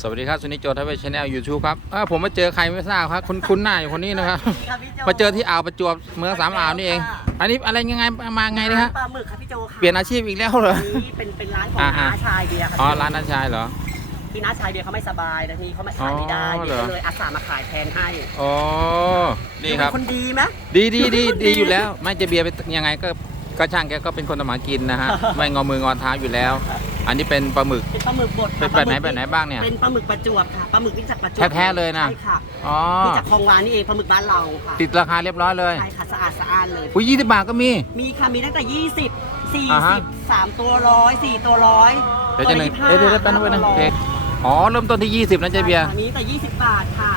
สวัสดีครับสุนิจโจทเวชแนลยูทูบครับเออผมมาเจอใครไม่ทราบครับคุณคุณหน้าอยู่คนนี้นะครับครับพี่โจมาเจอที่อ่าวประจวบเมืองสามอ่าวนี่เอง อันนี้อะไรยังไงมาไงนะฮะปลาหมึกครับพี่โจค่ะเปลี่ยนอาชีพอีกแล้วเหรอนี่เป็นเป็นร้านของอ่าน้าอ่าชายเบียร์ครับอ๋อร้านนันชายเหรอที่น้าชายเบียร์เขาไม่สบายแล้วทีนี้เขามาขายไม่ได้อ๋อเบียร์เหรอก็เลยอาสามาขายแทนให้อ๋อนี่ครับเป็นคนดีไหมดีดีดีเป็นคนดีดีอยู่แล้ว ไม่จะเบียร์ไปยังไงก็ก็ช่างแกก็เป็นคนทำมาหากินนะฮะไม่งอมืองอเท้าอยู่แล้ว อันนี้เป็นปลาหมึก เป็นปลาหมึกบดเป็นค่ะแบบไหนปลามึกแบบไหนบ้างเนี่ยเป็นปลาหมึกประจวบค่ะปลาหมึกนี่จากประจวบแท้ๆเลยนะ ใช่ค่ะอ๋อนี่จากคลองวานนี่เองปลาหมึกบ้านเราค่ะติดราคาเรียบร้อยเลย ใช่ค่ะสะอาดสะอาดเลย อุ้ยยี่สิบบาทก็มี มีค่ะมีตั้งแต่ 20 อ่าฮะ 40 3 ตัวร้อย4ตัวร้อยเดี๋ยวจะหนึ่งตัวเดี๋ยวละเดี๋ยวแป๊บนึง25แป๊บนึงตัวโอร้อยเคอ๋อเริ่มต้นที่20นะเจเบียร์ใช่ค่ะมีแต่ 20 บาทค่ะ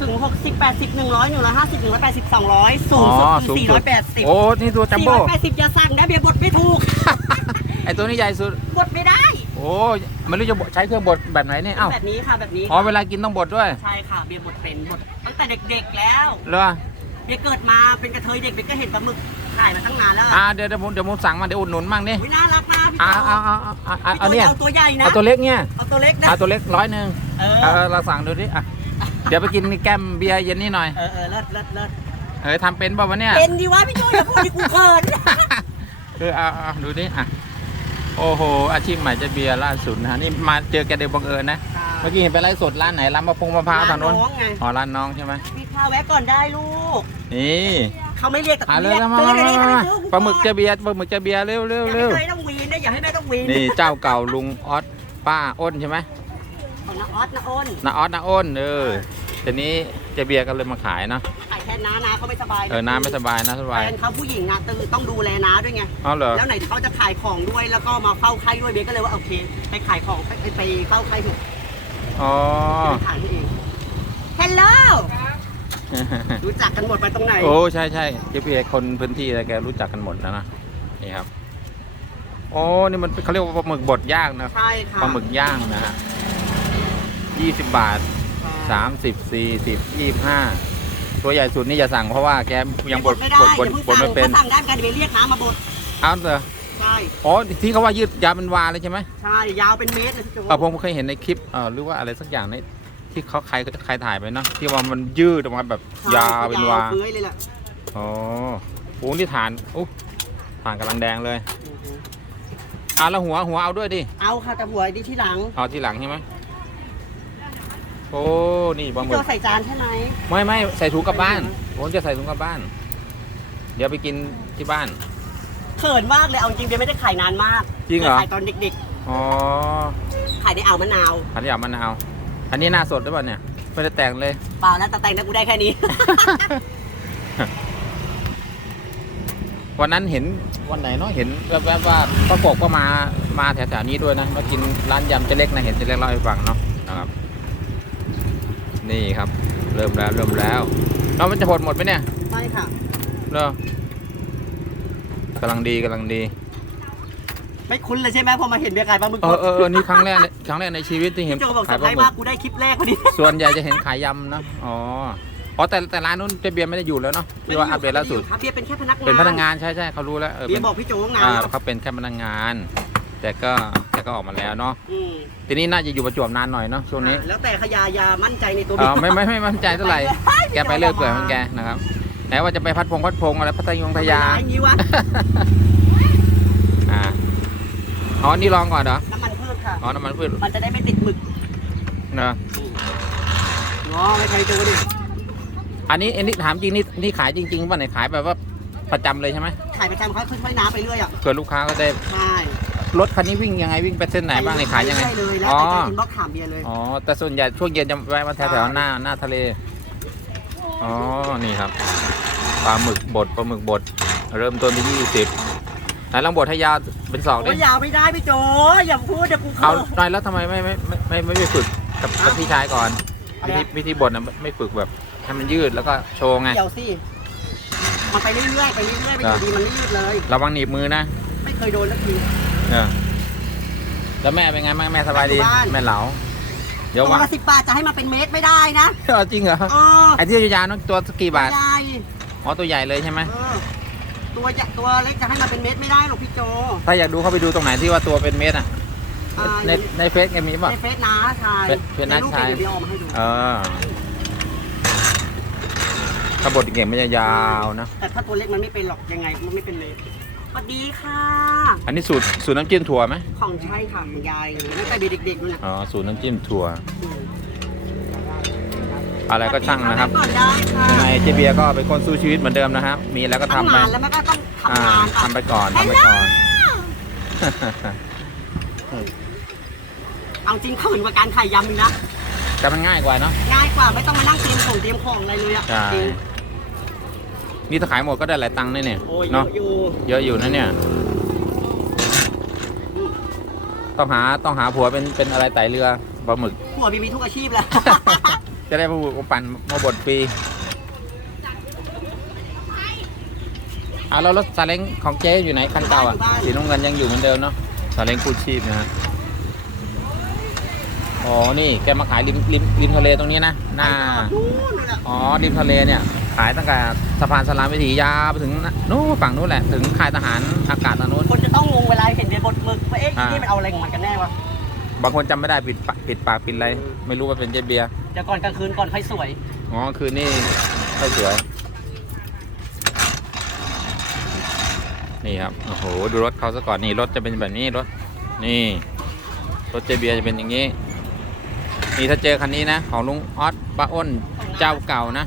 ถึง 60 80 100 150 180 200 สูงสุดคือ480 โอ้นี่ตัวจัมโบ้480อย่าสั่งนะเบียร์บดไม่ถูก ไอตัวนี้ใหญ่สุด บดไม่ได้ โอ้ไม่รู้จะบดใช้เครื่องบดแบบไหนเนี่ยเป็นเอ้าแบบนี้ค่ะแบบนี้อ๋อเวลากินต้องบดด้วยใช่ค่ะเบียร์บดเป็นบดตั้งแต่เด็กๆแล้วเหรอเบียร์เกิดมาเป็นกระเทยเด็กเบียร์ก็เห็นปลาหมึกขายมาตั้งนานแล้วอ่าเดี๋ยวเดี๋ยวผมเดี๋ยวผมสั่งมาเดี๋ยวอุดหนุนมั่งนี่อุ๊ยน่ารักนะพี่อ่าโจเอาเอาเอาเอาเอาพี่เอาโจเนี่ยเอาตัวใหญ่นะเอาตัวเล็กเนี่ยเอาตัวเล็กนะเอาตัวเล็กร้อยหนึ่งเอเอออเราสั่งดูดิอะเดี๋ยวไปกินแก้มเบียร์เย็นนี่หน่อยเออเออเลิศเลิศเลิศเออทำเป็นเปล่าวะเนี่ย เป็นดีวะพี่โจอย่าพูดดิกูเขินเออเอาเอาดูดิอะ โอ้โห อาชีพใหม่เจะเบียร์ล่าสุดนะฮะนี่มาเจอแกโดยบังเอิญนะ เมื่อกี้เห็นไปไลฟ์สดร้านไหนร้านมะพร้าวมะพร้าวทางโน้นร้องไง อ๋อร้านน้องใช่ไหมพี่พาแวะก่อนได้ลูก นี่เขาไม่เรียกแต่อะเขาเร็วเรียกๆมาเจอมาเดี๋ยวนี้มามาเจอกูปลาหมึกก่อนเจะเบียร์ปลาหมึกเจะเบียร์เร็วเร็วอย่าเร็ให้วเคยต้องวีนนะอย่าให้แม่ต้องวีนนี่เจ้าเก่าลุงออสป้าอ้นใช่ไหมของน้าออสน้าอ้นน้าออสน้าอ้นเออทีนี้ เจะเบียร์ก็เลยมาขายเนาะขายแทนน้าน้าเขาไม่สบายเออน้าไม่สบายนะสแฟบายนเขาผู้หญิงอะตื่นต้องดูแลน้าด้วยไงอ๋อเหรอแล้วไหนเขาจะขายของด้วยแล้วก็มาเฝ้าไข้ด้วยเบสก็เลยว่าโอเคไปขายของไปไปไปเฝ้าไข้เถอะอ๋อไปขายที่เองฮัลโหลรู้จักกันหมดไปตรงไหนโอ้ใช่ใช่เจะเบียร์คนพื้นที่แล้วแกรู้จักกันหมดแล้วนะนี่ครับโอ้นี่มันเขาเรียกว่าปลาหมึกบดย่างนะใช่ค่ะปลาหมึกย่างนะฮะยี่สิบบาท สามสิบสี่สิบยี่สิบห้าตัวใหญ่สุดนี่จะสั่งเพราะว่าแกยังบดไม่ได้บดบดอย่าเพิ่งบดไม่เป็นสั่งถ้าสั่งได้กันเดี๋ยวเรียกน้ามาบดอ้าวเหรอใช่อ๋อที่เขาว่ายืดยาวเป็นวาเลยใช่ไหมใช่ยาวเป็นเมตรเลยพี่โจเออผมเคยเห็นในคลิปเออหรือว่าอะไรสักอย่างในที่เขาใครใครถ่ายไปเนาะที่ว่ามันยืดออกมาแบบยาวเป็นวาเฟื้อยเลยแหละอ๋อโอ้นี่ฐานโอ้ฐานกำลังแดงเลยอะแล้วหัวหัวเอาด้วยดิเอาค่ะแต่หัวดีที่หลังเอาที่หลังใช่ไหม โอ้ นี่ปลาหพี่มึโจกใส่จานใช่ไหม ไม่ไม่ใส่ถุงกลับบ้าน ผมจะใส่ถุงกลับบ้าน เดี๋ยวไปกินที่บ้าน เขินมากเลย เอาจริงเบียร์ไม่ได้ขายนานมากจริงเหรอ ขายตอนเด็กอ๋อๆ ขายในอ่าวมะนาว อันนี้เอามะนาว อันนี้หน้าสดหรือเปล่าเนี่ยไม่ได้แต่งเลย เปล่าแล้วแต่แต่งนะกูได้แค่นี้ วันนั้นเห็นวันไหนเนาะเห็นแวบๆว่าป้ากบก็มามาแถวๆนี้ด้วยนะมากินร้านยำเจเล็กนะเห็นเจเล็กเล่าให้ฟังเนาะ นะครับนี่ครับ เริ่มแล้วเริ่มแล้วเรามันจะหดหมดไหมเนี่ยไม่ค่ะเนอะกำลังดีกำลังดี ไม่คุ้นเลยใช่ไหมพอมาเห็นเบียร์ขายปลาหมึกเออเออเออนี่ครั้งแรกในครั้งแรกในชีวิตที่เห็นพี่โจบอกเซอขายร์ปไพรลาส์หมึมากกกูได้คลิปแรกพอดี ส่วนใหญ่จะเห็นขายยำนะอ๋ออ๋อแต่แต่ร้านนู้นเจเบียร์ไม่ได้อยู่แล้วเนาะที่ว่าอัปเดตล่าสุด ครับเบียร์เป็นแค่พนักงานเป็นพนักงานใช่ใช่เขารู้แล้วเออเบียเป็นร์บอกพี่โจตั้งนานอ่าแล้วเขาเป็นแค่พนักงาน แต่ก็ แต่ก็ออกมาแล้วเนาะอืมทีนี้น่าจะอยู่ประจวบนานหน่อยเนาะช่วงนี้อ่าแล้วแต่ขยายามั่นใจในตัวอ๋เบีอยไม่ไม่ไม่มั่นใจเท่าไหร่ แกไปเลือกเปลือกของแกนะครับแม้ว่าจะไปพัดพงพัดพงอะไรพัทยงทยา อย่างนี้วะ อ่าอ๋อนี่ลองก่อนเหรอน้ำมันพืชค่ะ อ๋อน้ำมันพืชมันจะได้ไม่ติดหมึกเนอะอ๋อไม่เคยดูดิอันนี้อันนี้ถามจริงนี่นี่ขายจริงๆป่ะไหนขายแบบว่าประจำเลยใช่ไหมขายประจำเขาค่อยๆน้ำไปเรื่อยอะเกิดลูกค้าก็ได้ ใช่ รถคันนี้วิ่งยังไงวิ่งไปเส้นไหนบ้างนี่ขายยังไงใช่เลยแล้วอ๋อแต่จะกินบล็อกถามเบียร์เลย อ๋อ แต่ส่วนใหญ่ช่วงเย็นจะแวะมาแถวๆหน้าหน้าทะเล อ๋อ นี่ครับ ปลาหมึกบดปลาหมึกบด เริ่มต้นที่ยี่สิบไหนลองบดให้ยาวเป็นศอกดิโอ้ยยาวไม่ได้พี่โจอย่าพูดเดี๋ยวกูเอาเข้าหน่อยแล้วทำไมไม่ไม่ไม่ไม่ไม่ไม่ฝึกกับกับพี่ชายก่อนอะวิไรธีอะวิธีบดนะไม่ฝึกแบบให้มันยืดแล้วก็โชว์ไง เดี๋ยวสิ มันไปเรื่อยๆไปเรื่อยๆไปอยู่ดีมันไม่ยืดเลย ระวังหนีบมือนะ ไม่เคยโดนสักที เออแล้วแม่เป็นไงบ้างแม่สบายดี อยู่บ้าน แม่เหลาเดี๋ยวตัวว่าละสิบบาทจะให้มาเป็นเมตรไม่ได้นะเอาจริงเหรอเออไอ้ที่ยาวๆนั่นตัวสักกี่บาทใหญ่อ๋อตัวใหญ่เลยใช่ไหมเออตัวใหญ่ตัวเล็กจะให้มาเป็นเมตรไม่ได้หรอกพี่โจถ้าอยากดูเข้าไปดูตรงไหนที่ว่าตัวเป็นเม็ดอะ อ่าในในเฟซแกมีป่ะ ในเฟซน้าชายเฟซเฟซน้าชาย ในรูปเดี๋ยวเดี๋ยวเอามาให้ดูเออถ้าบดเก่งมันจะยาวนะแต่ถ้าตัวเล็กมันไม่เป็นหรอกยังไงมันไม่เป็นเลย สวัสดีค่ะ อันนี้สูตรสูตรน้ำจิ้มถั่วไหมของใช่ค่ะของยายเลยตั้งแต่เด็กๆนู่นแหละอ๋อสูตรน้ำจิ้มถั่วอืมอะไรก็ช่างนะครับก่อนได้ค่ะยังไงเจเบียร์ก็เป็นคนสู้ชีวิตเหมือนเดิมนะครับ มีแล้วก็ทำทำไปงานแล้วแม่ก็ต้องอ่าทำงานทำไปก่อนทำไปก่อน เอาจริงเขินกว่าการขายยำอีกนะแต่มันง่ายกว่าเนาะง่ายกว่าไม่ต้องมานั่งเตรียมของเตรียมของอะไรเลยอะใช่จริง นี่ถ้าขายหมดก็ได้หลายตังค์แน่เนี่ยโอ้ยเยเนาะอะอยู่เยอะอยู่นะเนี่ย ต้องหาต้องหาผัวเป็นเป็นอะไรไต่เรือปลาหมึก หัวบีมีทุกอาชีพแล้ว จะได้มาบุกปั่นมาบดฟรีอะแล้วรถซาเล้งของเจ๊อยู่ไหนคันเก่าอะ อยู่บ้าน สีน้ำเงินยังอยู่เหมือนเดิมเนาะซาเล้งกู้ชีพนะฮะ อ๋อ นี่แกมาขายริมริมริมทะเลตรงนี้นะ หน้า นู่นน่ะอ๋อ ริมทะเลเนี่ยขายตั้งแต่สะพานสลามวิถียาวไปถึงนู้นฝั่งนู้นแหละถึงค่ายทหารอากาศตรงนู้นคนจะต้องงงเวลาเห็นเบียร์บดหมึกว่าเอ๊ะอ่าที่นี่มันเอาอะไรของมันกันแน่วะบางคนจำไม่ได้ปิดปากปิดปากปิดอะไรไม่รู้ว่าเป็นเจ๊เบียร์เดี๋ยวก่อนกลางคืนก่อนค่อยสวยอ๋อคืนนี้ค่อยสวย นี่ครับโอ้โหดูรถเขาซะก่อนนี่รถจะเป็นแบบนี้รถนี่รถเจเบียร์จะเป็นอย่างนี้ นี่ถ้าเจอคันนี้นะ ของลุงออสป้าอ้นเจ้าเก่านะ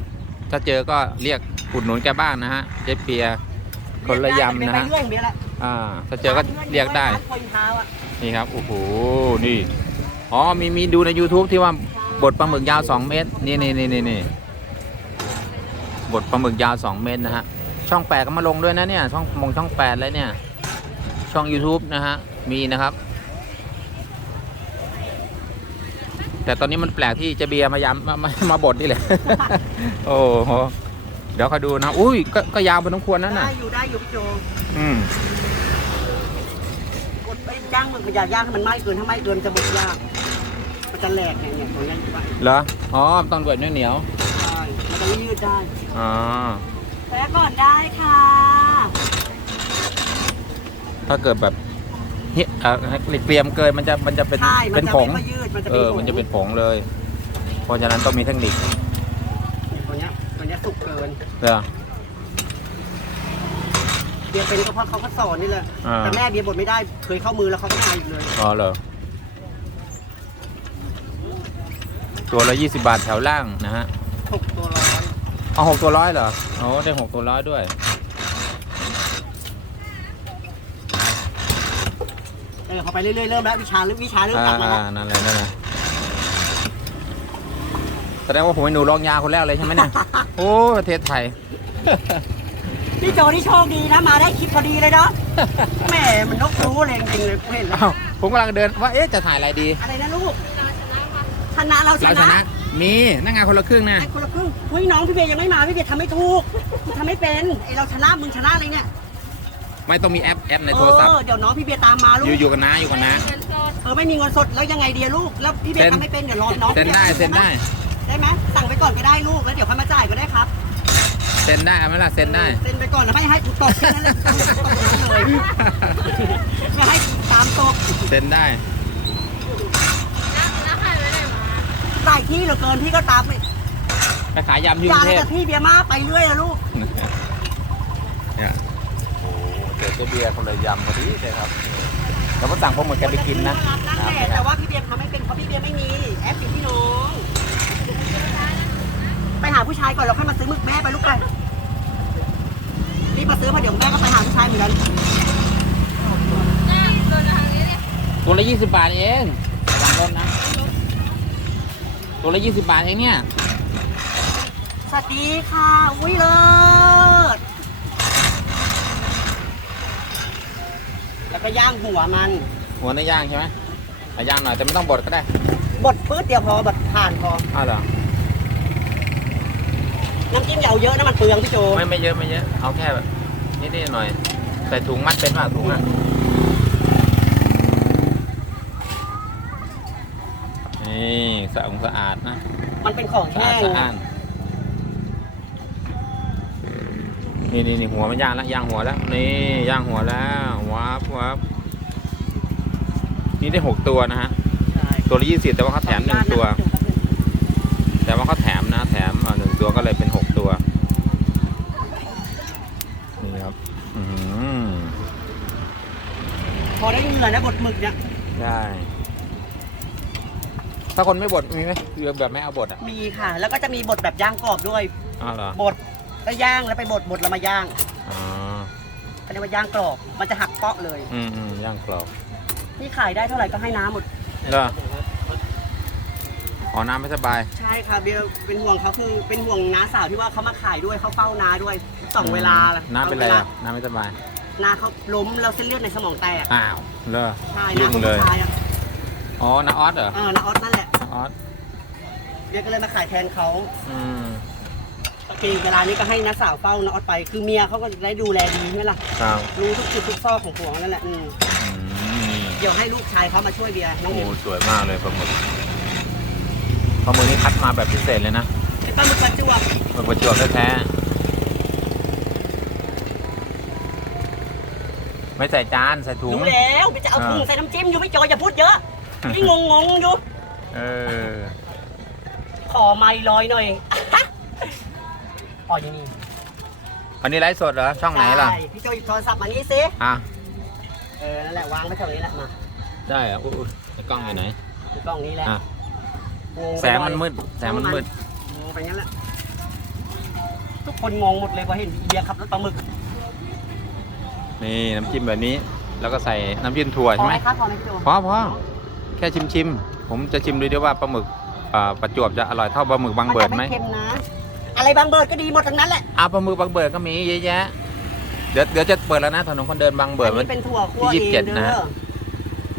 ถ้าเจอก็เรียกอุดหนุนแกบ้างนะฮะเจ๊เปียคนละยำนะฮะไปเรื่อยเบียร์ละอ่าถ้าเจอก็เรียกได้ร้านคนเท้าอะนี่ครับโอ้โหนี่อ๋อมีมีดูใน YouTube ที่ว่าบดปลาหมึกยาว 2 เมตรนี่นี่นี่นี่นี่บดปลาหมึกยาว 2 เมตรนะฮะช่องแปดก็มาลงด้วยนะเนี่ยช่องมงช่องแปดเลยเนี่ยช่อง YouTube นะฮะมีนะครับ แต่ตอนนี้มันแปลกที่เจะเบียร์มายำมามามาบดนี่แหละ โอ้โหเดี๋ยวเขาดูนะ อุ้ยก็ก็ยาวพอสมควรนั่นได้น่ะอยู่ได้อยู่พี่โจอืมกดไปย่างหมึกมันอย่าย่างให้มันไหม้เกินถ้าไหม้เกินจะบดยากมันจะแหลกเนี่ยเนี่ยของยังอยู่ว่าเหรอ อ๋อต้องแบบเหนียวใช่มันจะไม่ยืดได้ๆอ๋อแวะก่อนได้ค่ะ ถ้าเกิดแบบ เฮ้ยเอ่อเกลียมเกินมันจะมันจะเป็นใช่มัเป็นจะผไม่งค่อยยืดมันจะเอเป็นอผงมันจะเป็นผงเลย เพราะฉะนั้นต้องมีเทคนิคเนี่ยตัวเนี้ยตัวเนี้ยสุกเกินเออเบียร์เป็นก็เพราะเขาก็สอนนี่แหละอ่า แต่แม่เบียร์บดไม่ได้เคยเข้ามือแล้วเขาก็ไม่เอาอีกเลยอ๋อเหรอตัวละยี่สิบาทแถวล่างนะฮะ หกตัวร้อยเอาหกตัวร้อยเหรอโอ้ได้หกตัวร้อยด้วย ออพอไปเรื่อยๆเริ่มแล้ววิชาเริ่มวิชาเริ่มอ่ากลับมาอ่าแล้วนั่นแหละนั่นแหละแสดงว่าผมเป็นหนูรองยาคนแรกเลยใช่ไหมเนี่ย โอ้ประเทศไทย พี่โจนี่โชคดีนะมาได้คลิปพอดีเลยเนาะแหมมันนกรู้เลยจริงๆเลยกูเห็นแล้วอ้าวผมกำลังเดินว่าเอ๊ะจะถ่ายอะไรดีอะไรนะลูกชนะเราชเราชนะนะมีนั่งงานคนละครึ่งนะไอ้คนละครึ่งเฮ้ยน้องพี่เบียร์ยังไม่มาพี่เบียร์ทำไม่ถูกกูทำไม่เป็นไอเราชนะมึงชนะอะไรเนี่ย ไม่ต้องมีแอปแอปในเอโทรศัพท์อเดี๋ยวน้องพี่เบียร์ตามมาลูอยู่กอยู่กันนะอยู่กันนะเออไม่มีเงินสดแล้วยังไงเดียลูกแล้วพี่เบียเซ็ร์น ทำไม่เป็นเดี๋ยวรอน้องเซ็นได้เซ็นได้ได้ไหมสั่งไปก่อนก็ได้ลูกแล้วเดี๋ยวค่อยมาจ่ายก็ได้ครับเซ็นได้เอาไหมล่ะเซ็นได้ เซ็นไปก่อนแล้วไม่ให้กูตบแค่นั้นเลยเลยไม่ให้กูตามตบเซ็นได้หลายที่เหลือเกินพี่ก็ตามไปไปขายยำที่กอรุย่างเทพ กับพี่เบียร์มาไปเรื่อยนะลูกเนี่ยโอ้ เจอเจ๊เบียร์คนละยำพอดีเลยครับเราก็สั่งพวกเหมือนกันไปกินนะนั่นแหละแต่ว่าพี่เบียร์ทำไม่เป็นเพราะพี่เบียร์ไม่มีแอปปิดพี่น้องไปหาผู้ชายก่อนแล้วค่อยมาซื้อหมึกแม่ไปลูกไปรีบมาซื้อเพราะเดี๋ยวแม่ก็ไปหาผู้ชายเหมือนกันตัวละยี่สิบบาทเองระวังรถนะ ตัวละยี่สิบบาทเองเนี่ย สวัสดีค่ะ อุ้ยเลิศ แล้วก็ย่างหัวมัน หัวในย่างใช่ไหมเอาย่างหน่อยแต่ไม่ต้องบดก็ได้บดปื๊ดเดียวพอบดผ่านพอ อ้าวเหรอน้ำจิ้มอย่าเอาเยอะนะมันเปลืองพี่โจไม่ไม่เยอะไม่เยอะเอาแค่แบบนิดๆหน่อยใส่ถุงมัดเป็นป่ะถุงอะนี่สะอาดสะอาดนะ มันเป็นของสะแห้อาดงสะอาด นี่นี่นี่หัวมันย่างแล้วย่างหัวแล้วนี่ย่างหัวแล้ววับวับนี่ได้หกตัวนะฮะใช่ตัวละยี่สิบแต่ว่าเขาแถมหนึ่งตัว แต่ว่าเขาแถมนะแถมอ่าหนึ่งตัวก็เลยเป็นหกตัวนี่ครับอืมพอได้เหงื่อนะบดหมึกเนี่ยได้ถ้าคนไม่บดมีไหมคือแบบไม่เอาบดอะมีค่ะ แล้วก็จะมีบดแบบย่างกรอบด้วยอ้าวเหรอบด แล้วย่างแล้วไปบดบดแล้วมาย่างอ๋อเขาเรียกว่าย่างกรอบ มันจะหักเปาะเลย อืมอืมย่างกรอบนี่ขายได้เท่าไหร่ก็ให้น้ำหมด เหรออ๋อน้ำไม่สบาย ใช่ค่ะเบียร์เป็นห่วงเขาคือเป็นห่วงน้าสาวที่ว่าเขามาขายด้วยเขาเฝ้าน้าด้วยสองเวลาน้ำเป็นไรวลาอะน้ำไม่สบายน้าเขาล้มแล้วเส้นเลือดในสมองแตกอ้าวเลอใช่ยุ่น้างเขาเลผู้ย ชายอะอ๋อน้าออสเหรอเออน้าออสนั่นแหละน้าออสเบียร์ก็เลยมาขายแทนเขาอืม โอเคเวลานี้ก็ให้น้าสาวเฝ้าน้าออสไป คือเมียเขาก็จะได้ดูแลดีใช่ไหมล่ะ ครับรู้ทุกจุดทุกซอกของผัวนั่นแหละอืมอืมเดี๋ยวให้ลูกชายเขามาช่วยเบียร์น้องโอ้เอ็มสวยมากเลยปลาหมึกปลาหมึกนี่คัดมาแบบพิเศษเลยนะเป็นปลาหมึกประจวบหมึกประจวบแท้ๆไม่ใส่จานใส่ถุง รู้แล้วเบียร์จะเอาถุงอ่าใส่น้ำจิ้มอยู่ไม่จออย่าพูดเยอะพี่งงงๆอยู่ เออขอไม้ลอยหน่อย อ๋ออย่างนี้อันนี้ไลฟ์สดเหรอ ช่องไหนล่ะ ใช่พี่โจหยิบโทรศัพท์มานี่สิอะ เออนั่นแหละวางไว้แถวนี้แหละมาได้เหรออุ๊ยอุ๊ยไอ้กล้องอยู่ไหนดูกล้องนี้แหละอะ งงไปแสงมันมืด แสงมันมืด งงไปงั้นแหละทุกคนงงหมดเลยพอเห็นอีเบียร์ขับรถปลาหมึกนี่น้ำจิ้มแบบนี้ แล้วก็ใส่น้ำจิ้มถั่วพอใช่ไหไหมมครับพอไหมพี่โจพอพอแค่ชิมชิมๆผมจะชิมดูด้วยว่าปลาหมึกอ่าประจวบจะอร่อยเท่าปลาหมึกบางเบิดไหม นจะเค็มนะ อะไรบางเบิดก็ดีหมดทั้งนั้นแหละอ่าปลาหมึกบางเบิดก็มีเยอะแยะ เดี๋ยวเดี๋ยวจะเปิดแล้วนะถนนคนเดินบางเบิดอันวันนี้เป็นถั่วคั่วที่เอง27เด้นะอ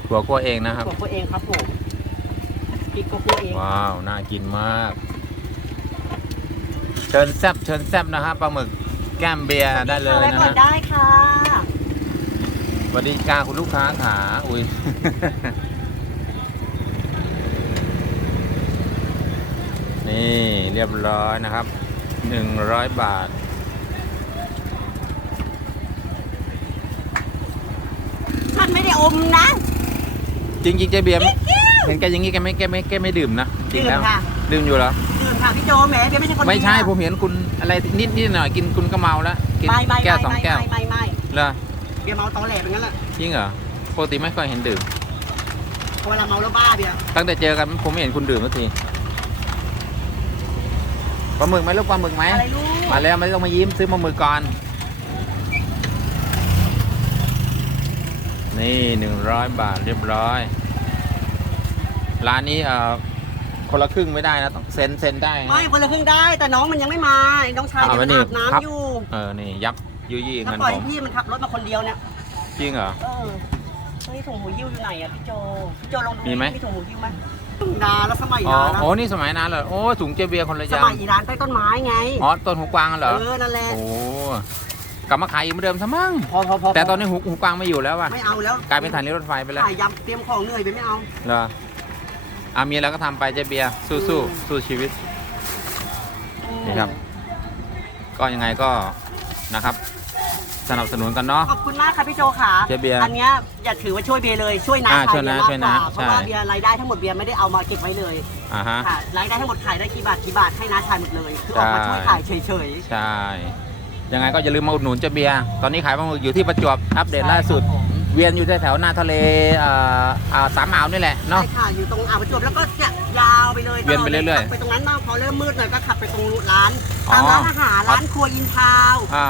ถั่วคั่วเองนะครับ ถั่วคั่วเองครับผมพริกก็คั่วเองว้าวน่ากินมาก เชิญแซบเชิญแซบนะฮะปลาหมึกแก้มเบียร์ได้เลยอาไว้นะก่อนฮะได้ค่ะสวัสดีจ้าคุณลูกค้าขาอุ้ย นี่เรียบร้อยนะครับ หนึ่งร้อยบาทมันไม่ได้อมนะจริงๆเจ๊เบียร์ไม่เห็นแกอย่างงี้แกไม่แกไม่แกไม่ดื่มนะจริงแล้วดื่มค่ะดื่มอยู่เหรอดื่มค่ะพี่โจแหมเบียร์ไม่ใช่คนไม่ใช่ดีนะผมเห็นคุณอะไรนิดนิดหน่อยกินคุณก็เมาแล้วกินไม่ไม่แก้วไม่สองไม่แก้วไม่ไม่ไม่เหรอเบียร์เมาตอแหลเป็นงั้นแหละจริงเหรอปกติไม่ค่อยเห็นดื่มเวลาเมาแล้วบ้าเบียร์ตั้งแต่เจอกันผมไม่เห็นคุณดื่มสักที ปลาหมึกไหมลูกปลาหมึกไหมอะไรลูก มาแล้วไม่ต้องมายิ้มซื้อปลาหมึกก่อน นี่หนึ่งร้อยบาทเรียบร้อย ร้านนี้เอ่อคนละครึ่งไม่ได้นะต้องเซ็นเซ็นได้นะ ไม่คนละครึ่งได้ แต่น้องมันยังไม่มาไอ้น้องชายเอายังไว้นี่อาบครับ น้ำอยู่เออนี่ยับยุยี่ถ้าเงินปล่อยผมพี่มันขับรถมาคนเดียวเนี่ยจริงเหรอ เออเฮ้ยถุงหูยิ้วอยู่ไหนอะพี่โจพี่โจลองดูมีไหมมีถุงหูยิ้วไหม ดาแล้วสมัยอ๋อดานะโอ้นี่สมัยนั้นเหรอโอ้ถุงเจเบียร์คนละสอยางมัยอีร้านใต้ต้นไม้ไง อ๋อต้นหูกวางเหรอเออนั่นแหละโอ้กลับมาขายอีกเหมือนเดิมซะมั้งพอพอพอแต่ตอนนี้หูหูกวางไม่อยู่แล้วว่ะไม่เอาแล้วกลายเป็นสถานีรถไฟไปแล้วขายยำเตรียมของเหนื่อยไปไม่เอา เหรออะมีอะไรก็ทำไปเจเบียร์สู้สู้สู้ชีวิต นี่ครับ ก็ยังไงก็นะครับ สนับสนุนกันเนาะ ขอบคุณมากค่ะพี่โจค่ะเจ๊เบียร์อันเนี้ยอย่าถือว่าช่วยเบียร์เลยช่วยน้าอ่าขายช่วยเบียน้าร์มากช่วยกน้าว่าเพราะว่าใช่เบียร์รายได้ทั้งหมดเบียร์ไม่ได้เอามาเก็บไว้เลยอ่าฮะ ค่ะรายได้ทั้งหมดขายได้กี่บาทกี่บาทให้น้าชายหมดเลยคือออกมาใช่ช่วยขายเฉยใช่ ยังไงก็อย่าลืมมาอุดหนุนเจเบียร์ตอนนี้ขายปลาหมึกอยู่ที่ประจวบ อัปๆเดตล่าสุดเวียนอยู่แถวๆหน้าทะเลเอ่ออ่าสามอ่าวนี่แหละใช่เนาะค่ะอยู่ตรงอ่าวประจวบแล้วก็เนี่ยยาวไปเลยเวียนไปเรื่อยๆขับไปตรงนั้นบ้างพอเริ่มมืดหน่อยก็ขับไปตรงร้านอ๋อตามร้านอาหารร้านครัวอินทาวน์ อ่า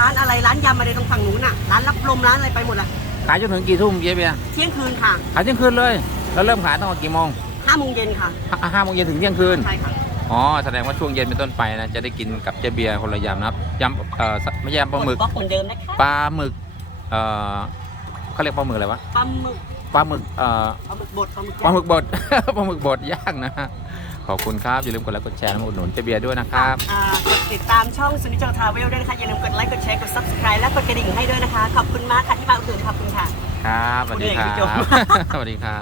ร้านอะไรร้านยำอะไรตรงฝั่งนู้นน่ะร้านรับลมร้านอะไรไปหมดอะขายจนถึงกี่ทุ่มเจเบียร์เที่ยงคืนค่ะขายเที่ยงคืนเลย แล้วเริ่มขายตั้งแต่กี่โมงห้าโมงเย็นค่ะห้าห้าโมงเย็นถึงเที่ยงคืนใช่ค่ะอ๋อแสดงว่าช่วงเย็นเป็นต้นไปนะจะได้กินกับเจเบียร์คนละยำนะครับยำเอ่อไม่ใช่ยำปลาหมึกบล็อกเหมือนเดิมนะคะปลาหมึกเอ่อเขาเรียกปลาหมึกอะไรวะปลาหมึกปลาหมึกเอ่อปลาหมึกบดปลาหมึกปลาหมึกบด ปลาหมึกบดย่างนะฮะ ขอบคุณครับ อย่าลืมกดไลค์กดแชร์และมาอุดหนุนเจเบียร์ด้วยนะครับ อ่ากดติดตามช่องสุนิจงทราเวลด้วยนะคะ อย่าลืมกดไลค์ กดแชร์ กด subscribe และกดกระดิ่งให้ด้วยนะคะ ขอบคุณมากค่ะที่มาอุดหนุนขอบคุณค่ะ ครับสวัสดีครัเหนื่อยพี่โจบสวัสดีครับ